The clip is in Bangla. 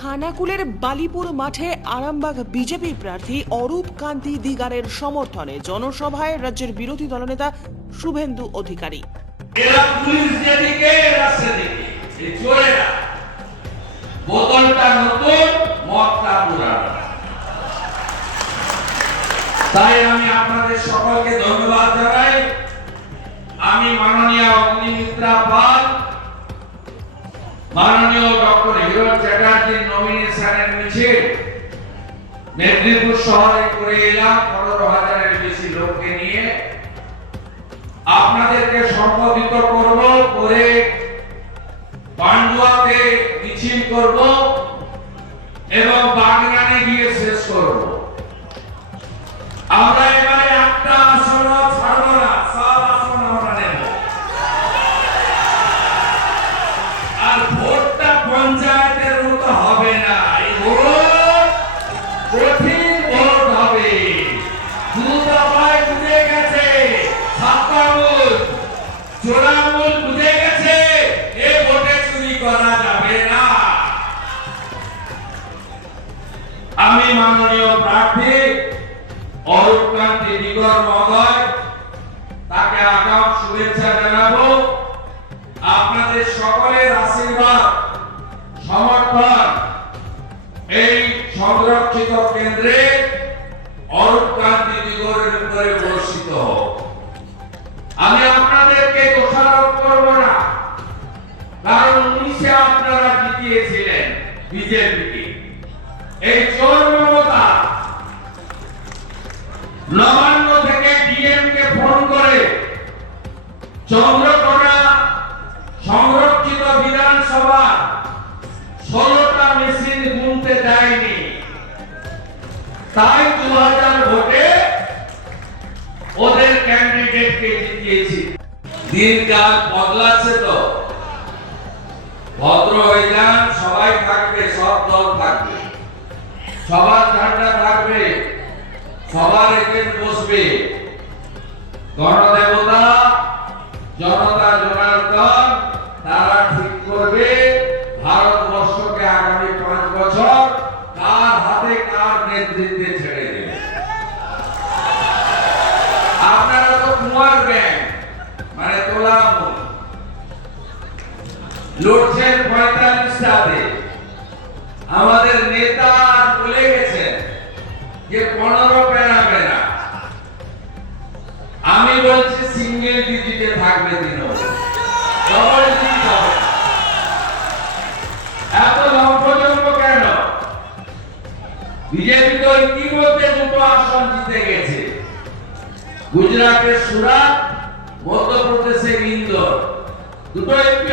খানাকুলের বালিপুর মাঠে আরামবাগ বিজেপি প্রার্থী অরূপ কান্তি দিগারের সমর্থনে জনসভায় রাজ্যের বিরোধী দলনেতা শুভেন্দু অধিকারী। তাই আমি আপনাদের সকলকে ধন্যবাদ জানাই। আমি মাননীয় অগ্নিমিত্রা পাল, মাননীয় ডক্টর মিছিল মেদিনীপুর শহরে করে এলাম, পনেরো হাজারের বেশি লোককে নিয়ে। আপনাদেরকে সম্বোধিত করব, করে পান্ডুয়াতে মিছিল করব এবং এ ভোটে যাবে না। আমি মাননীয় প্রার্থী অরূপ কান্তি নিগর মহোদয় তাকে আগাম শুভেচ্ছা কারণ উনিশে আপনারা জিতিয়েছিলেন বিজেপিকে। এই চোর নবান্ন থেকে ডিএম ফোন করে চন্দ্রকোনা সংরক্ষিত বিধানসভা ষোলোটা মেশিন গুনতে দেয়নি। তাই দু হাজার ভোটে ওদের ক্যান্ডিডেটকে জিতিয়েছি। দিনকাল বদলাচ্ছে তো। থাকবে, সব দল থাকবে। সবার ঠান্ডা থাকবে, সবার এজেন্ট বসবে। গণদেবতা, জনতা জনার্দন, তারা ঠিক করবে ভারতবর্ষকে আগামী পাঁচ বছর কার হাতে কার নেতৃত্বে ছেড়ে দেবে। আপনারা তো কুমার ব্যাংক মানে তোলা লড়ছেন পঁয়তাল্লিশটাতে আমাদের নেতা বলে গেছেন যে পনেরো পেরাবে না আমি বলছি সিঙ্গেল ডিজিটে থাকবে ডিজিট এত লম্পজম্প কেন? বিজেপি তো ইতিমধ্যে দুটো আসন জিতে গেছে। গুজরাটের সুরাট, মধ্যপ্রদেশের ইন্দোর। দুটো এমপি